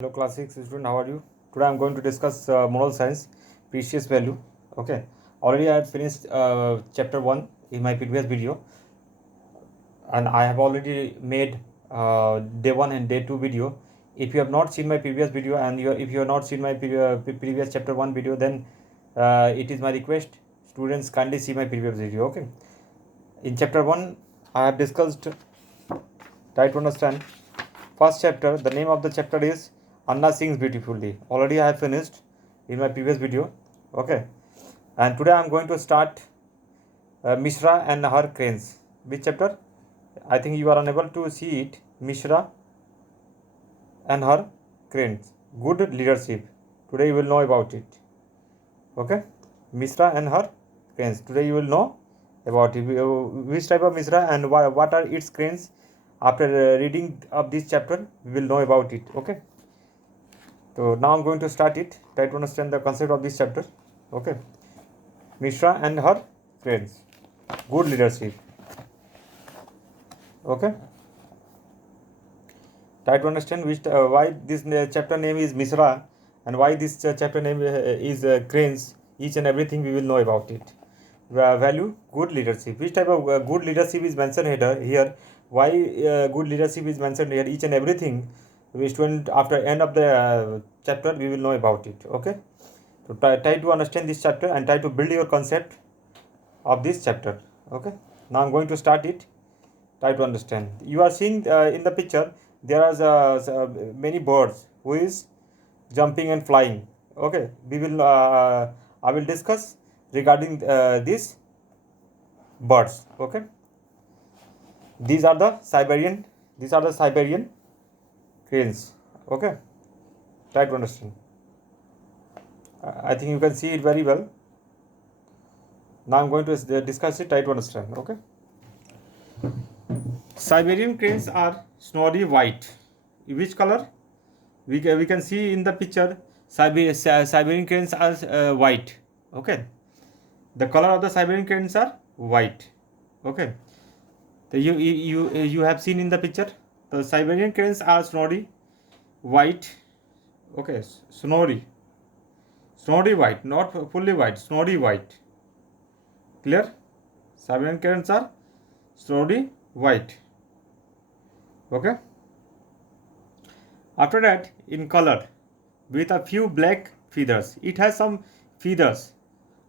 Hello class 6 student, how are you? Today I am going to discuss moral science, precious value. Okay, already I had finished chapter 1 in my previous video, and I have already made day 1 and day 2 video. If you have not seen my previous video and if you have not seen my previous chapter 1 video, then it is my request, students, kindly see my previous video. Okay, in chapter 1 I have discussed, try to understand, first chapter. The name of the chapter is Anna Sings Beautifully. Already I have finished in my previous video. Okay, and today I am going to start Mishra and her cranes. Which chapter? I think you are unable to see it. Mishra and her cranes. Good leadership. Today you will know about it. Okay, Mishra and her cranes. Today you will know about it. Which type of Mishra and what are its cranes? After reading of this chapter, we will know about it. Okay. So now I'm going to start it. Try to understand the concept of this chapter. Okay. Mishra and her friends. Good leadership. Okay. Try to understand why this chapter name is Mishra and why this chapter name is cranes. Each and everything we will know about it. Value good leadership. Which type of good leadership is mentioned here? Why good leadership is mentioned here? Each and everything, we student, after end of the chapter we will know about it. Okay, so try to understand this chapter and try to build your concept of this chapter. Okay, now I'm going to start it. Try to understand. You are seeing in the picture there are many birds who is jumping and flying. Okay, we will I will discuss regarding these birds. Okay, these are the Siberian cranes. Okay, try to understand. I think you can see it very well. Now I'm going to discuss it. Try to understand. Okay, Siberian cranes are snowy white. Which color? We can see in the picture. Siberian cranes are white. Okay, the color of the Siberian cranes are white. Okay, so you have seen in the picture, the Siberian cranes are snowy white. Okay, snowy white, not fully white, snowy white. Clear? Siberian cranes are snowy white. Okay, after that, in color, with a few black feathers. It has some feathers.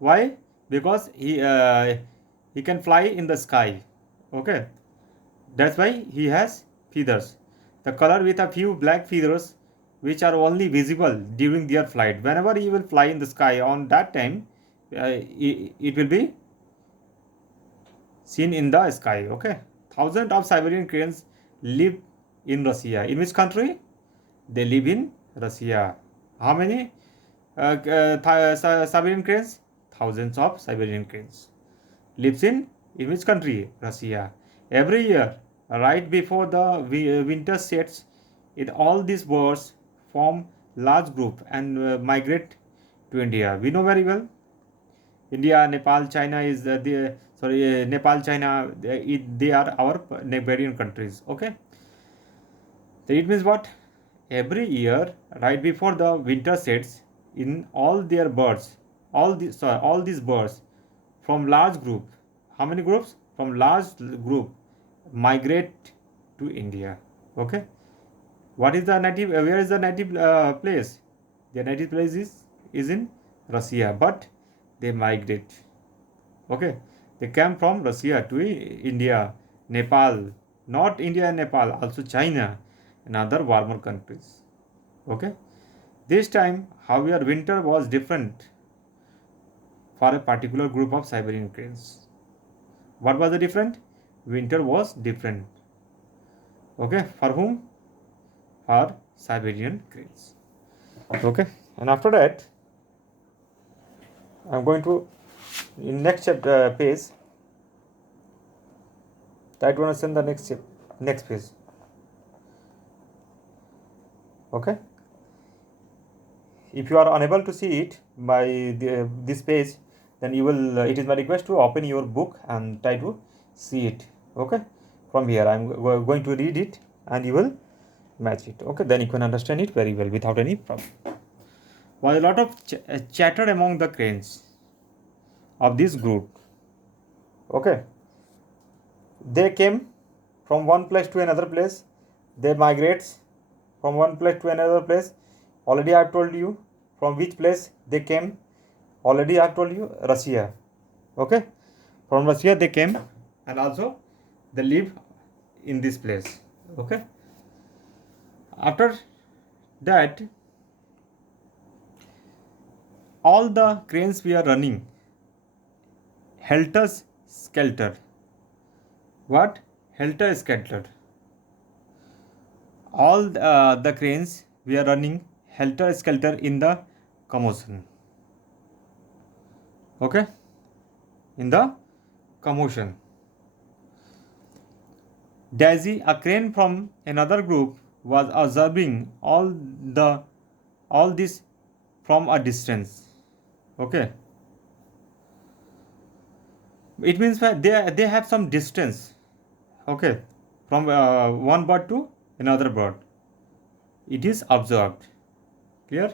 Why? Because he can fly in the sky. Okay, that's why he has feathers. The color with a few black feathers, which are only visible during their flight. Whenever he will fly in the sky, on that time, it will be seen in the sky. Okay, thousands of Siberian cranes live in Russia. In which country? They live in Russia. How many Siberian cranes? Thousands of Siberian cranes. Lives in which country? Russia. Every year, right before the winter sets, all these birds form large group and migrate to India. We know very well. India, Nepal, China is Nepal, China. They are our neighboring countries. Okay. So it means what? Every year, right before the winter sets, in all their birds, all these birds from large group. How many groups? From large group migrate to India. Okay. What is the native? Where is the native place? Their native place is in Russia, but they migrate. Okay, they came from Russia to India, Nepal, not India and Nepal, also China and other warmer countries. Okay, this time, however, winter was different for a particular group of Siberian cranes. What was the different? Winter was different. Okay, for whom? For Siberian cranes. Okay, and after that, I'm going to in next chapter page. Try to understand the next page. Okay, if you are unable to see it by this page, then you will it is my request to open your book and try to see it. Okay, from here I'm going to read it and you will match it. Okay, then you can understand it very well without any problem. Was a lot of chatter among the cranes of this group. Okay, they came from one place to another place. They migrates from one place to another place. Already I have told you from which place they came. Already I have told you Russia. Okay, from Russia they came, and also they live in this place. Okay, after that all the cranes we are running helter skelter. What? Helter skelter. All the cranes we are running helter skelter in the commotion. Okay, in the commotion. Daisy, a crane from another group, was observing all this from a distance. Okay, it means that they have some distance. Okay, from one bird to another bird. It is observed. Clear?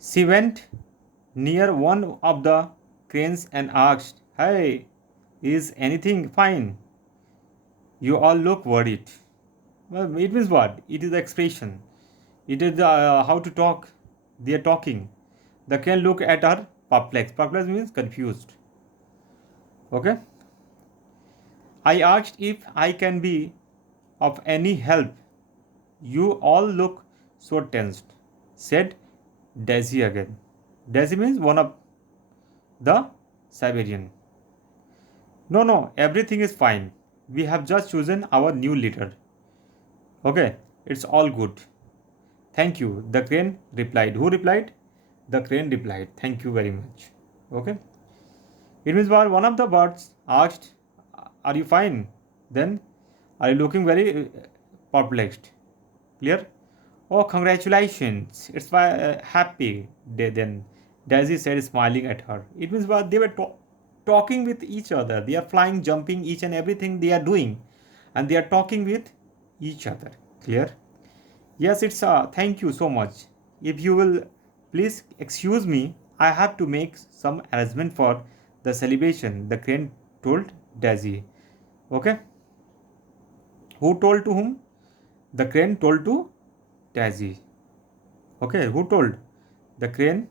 She went near one of the cranes and asked, "Hey, is anything fine? You all look worried." Well, it means what? It is the expression. It is how to talk. They are talking. The crane look at her perplexed. Perplexed means confused. Okay. I asked if I can be of any help. You all look so tensed, said Daisy again. Daisy means one of the Siberian. No, everything is fine. We have just chosen our new leader. Okay, it's all good. Thank you. The crane replied. Who replied? The crane replied. Thank you very much. Okay. It means while one of the birds asked, "Are you fine?" Then, "Are you looking very perplexed?" Clear? "Oh, congratulations! It's why happy." Then Daisy said, smiling at her. It means what they were talking with each other. They are flying, jumping, each and everything they are doing, and they are talking with each other. Clear? Yes, it's thank you so much. If you will please excuse me, I have to make some arrangement for the celebration, the crane told Daisy. Okay? Who told to whom? The crane told to Daisy. Okay, who told? The crane.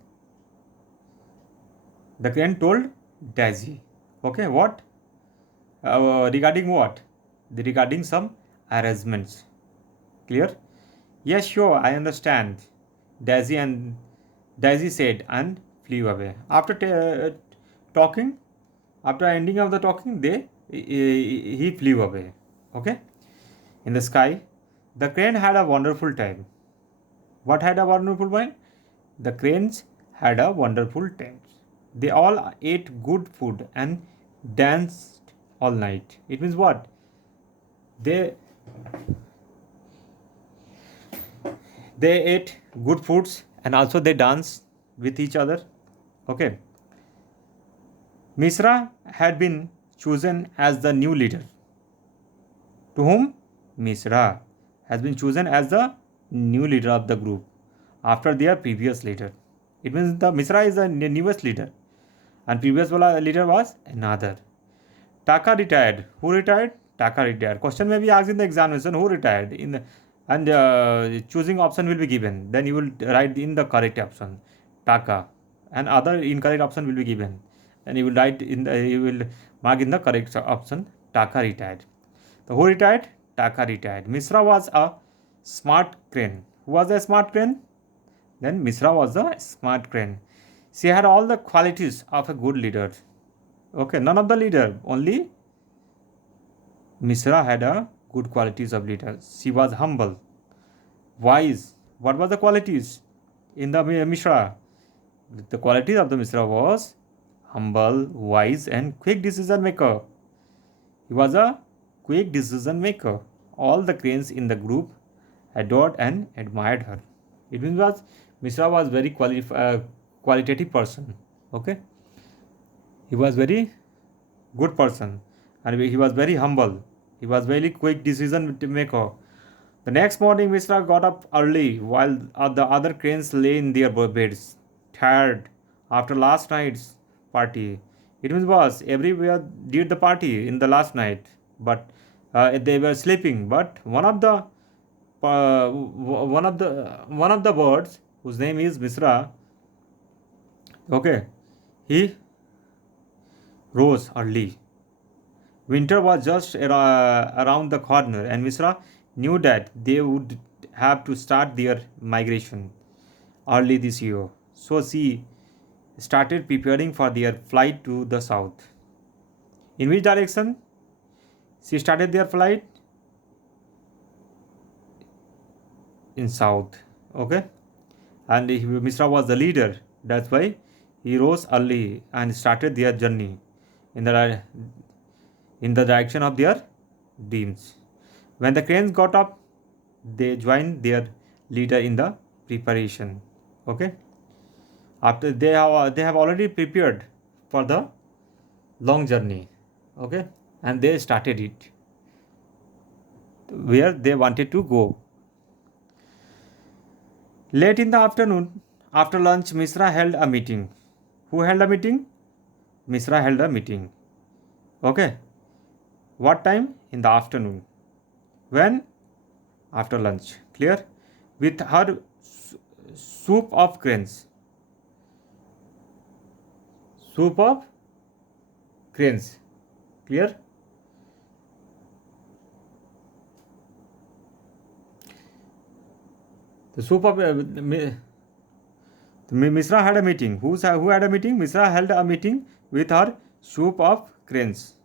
The crane told Daisy. Okay, what? Regarding what? Regarding some arrangements. Clear? Yes, sure, I understand. Daisy said and flew away. After talking, after ending of the talking, he flew away. Okay. In the sky, the crane had a wonderful time. What had a wonderful time? The cranes had a wonderful time. They all ate good food and danced all night. It means what? They they ate good foods and also they danced with each other. Okay. Misra had been chosen as the new leader. To whom? Misra has been chosen as the new leader of the group after their previous leader. It means the Misra is the newest leader and previous leader was another. Taka retired. Who retired? Taka retired. Question may be asked in the examination. Who retired? And choosing option will be given. Then you will write in the correct option. Taka. And other incorrect option will be given. And you will write you will mark in the correct option. Taka retired. So who retired? Taka retired. Misra was a smart crane. Who was a smart crane? Then Misra was a smart crane. She had all the qualities of a good leader. Okay, none of the leader, only Misra had a good qualities of leader. She was humble, wise. What were the qualities in the Misra? The qualities of the Misra was humble, wise, and quick decision maker. He was a quick decision maker. All the cranes in the group adored and admired her. It means was Misra was very qualitative person. Okay. He was very good person, and he was very humble. He was very quick decision maker. The next morning, Mishra got up early while the other cranes lay in their beds, tired after last night's party. It was everywhere did the party in the last night, but they were sleeping. But one of the birds whose name is Mishra, okay, he rose early. Winter was just around the corner, and Mishra knew that they would have to start their migration early this year. So she started preparing for their flight to the south. In which direction she started their flight? In south. Okay, and Mishra was the leader. That's why he rose early and started their journey in the direction of their dreams. When the cranes got up, they joined their leader in the preparation. Okay, after they have already prepared for the long journey. Okay, and they started it where they wanted to go. Late in the afternoon, after lunch, Misra held a meeting. Who held a meeting? Misra held a meeting. Okay, what time? In the afternoon. When? After lunch. Clear? With her soup of cranes. Soup of cranes. Clear? The soup of Misra had a meeting. Who had a meeting? Misra held a meeting with her soup of cranes.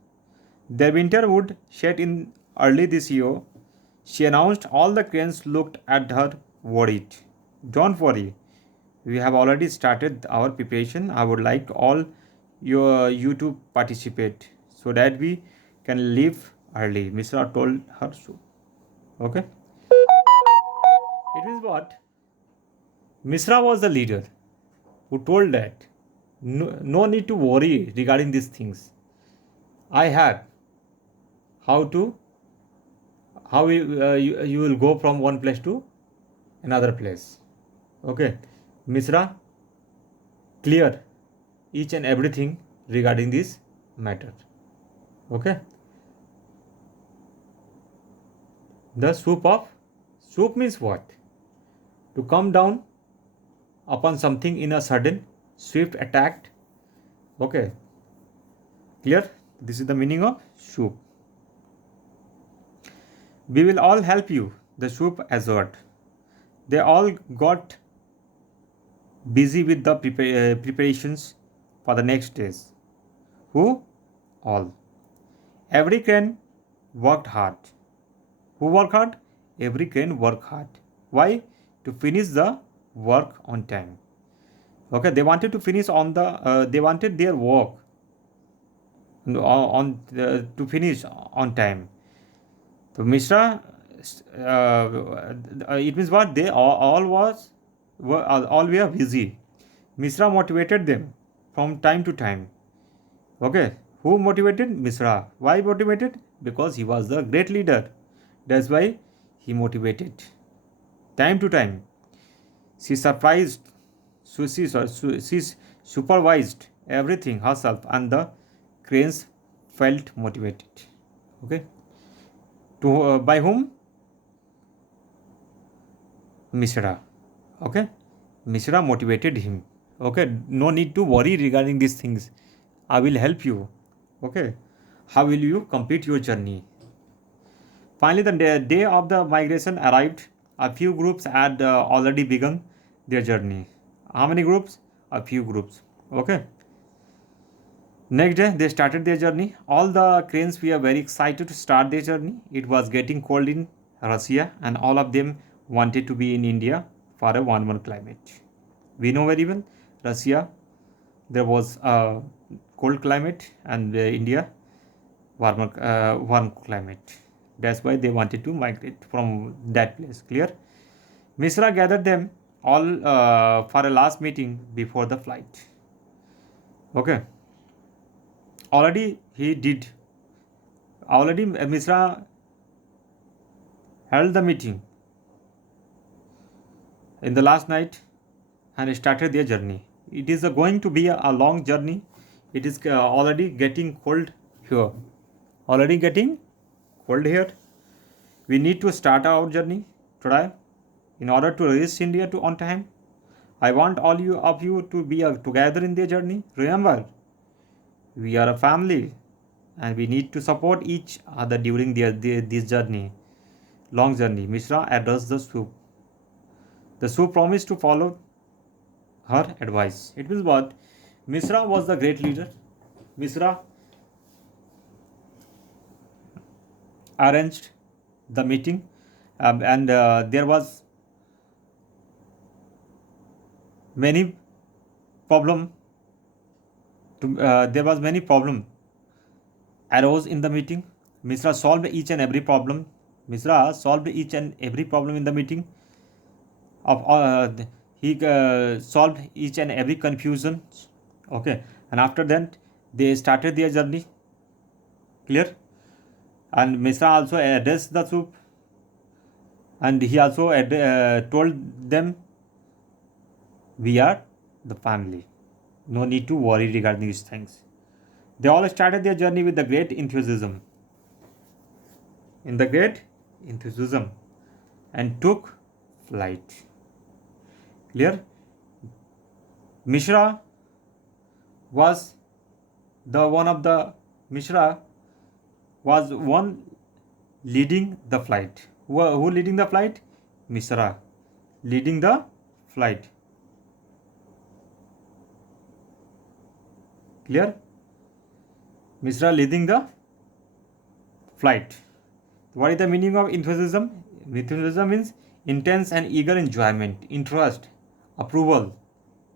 Their winter would set in early this year. She announced. All the cranes looked at her worried. Don't worry. We have already started our preparation. I would like all you to participate so that we can leave early. Misra told her so. Okay. It means what? Misra was the leader who told that no need to worry regarding these things. I have how to you will go from one place to another place. Okay, Misra clear each and everything regarding this matter. Okay, the soup means what? To come down upon something in a sudden swift attack. Okay, clear? This is the meaning of soup. We will all help you, the soup assured. They all got busy with the preparations for the next days. Who? All. Every crane worked hard. Who worked hard? Every crane worked hard. Why? To finish the work on time. Okay, they wanted to finish on the. They wanted their work to finish on time. So Mishra, it means what they all were busy. Mishra motivated them from time to time. Okay, who motivated Mishra? Why motivated? Because he was the great leader. That's why he motivated. Time to time, she surprised. She supervised everything herself, and the cranes felt motivated. Okay, to by whom? Mishra. Okay, Mishra motivated him. Okay, no need to worry regarding these things. I will help you. Okay, how will you complete your journey? Finally, the day of the migration arrived. A few groups had already begun their journey. How many groups? A few groups. Okay. Next day, they started their journey. All the cranes were very excited to start their journey. It was getting cold in Russia, and all of them wanted to be in India for a warmer climate. We know very well, Russia, there was a cold climate, and India, warm climate. That's why they wanted to migrate from that place. Clear? Misra gathered them all for a last meeting before the flight. Okay. already he did. Already Misra held the meeting in the last night and started their journey. It is going to be a long journey. It is already getting cold here. Already getting cold here. We need to start our journey today in order to reach India to on time. I want all of you to be together in the journey. Remember, we are a family and we need to support each other during this journey, long journey. Mishra addressed the Soup. The Soup promised to follow her advice. It means what? Mishra was the great leader. Mishra arranged the meeting, and there was many problem. There was many problem arose in the meeting. Mishra solved each and every problem. Mishra solved each and every problem in the meeting. He solved each and every confusion. Okay, and after that they started their journey. Clear? And Mishra also addressed the Soup, and he also told them, we are the family. No need to worry regarding these things. They all started their journey with the great enthusiasm. In the great enthusiasm, and took flight. Clear? Mishra was Mishra was one leading the flight. Who leading the flight? Mishra leading the flight. Clear? Mishra leading the flight. What is the meaning of enthusiasm? Enthusiasm means intense and eager enjoyment, interest, approval.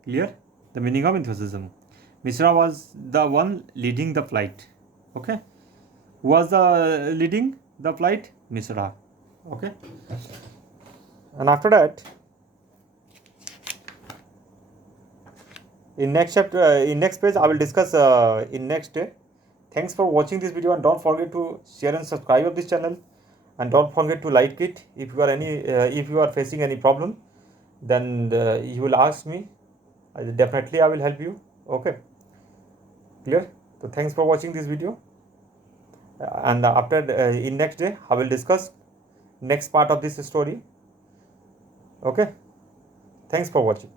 Clear? The meaning of enthusiasm. Mishra was the one leading the flight. Okay? Who was the leading the flight? Mishra. Okay? And after that, in next chapter, in next page, I will discuss in next day. Thanks for watching this video, and don't forget to share and subscribe of this channel, and don't forget to like it. If you are facing any problem, then you will ask me. Definitely I will help you. Okay, clear? So thanks for watching this video, and after in next day I will discuss next part of this story. Okay, thanks for watching.